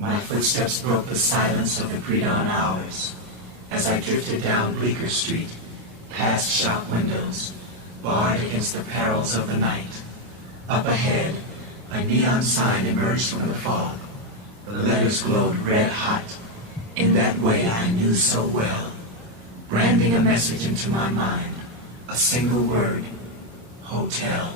My footsteps broke the silence of the pre-dawn hours as I drifted down Bleecker Street, past shop windows, barred against the perils of the night. Up ahead, a neon sign emerged from the fog. The letters glowed red hot, in that way I knew so well, branding a message into my mind, a single word: hotel.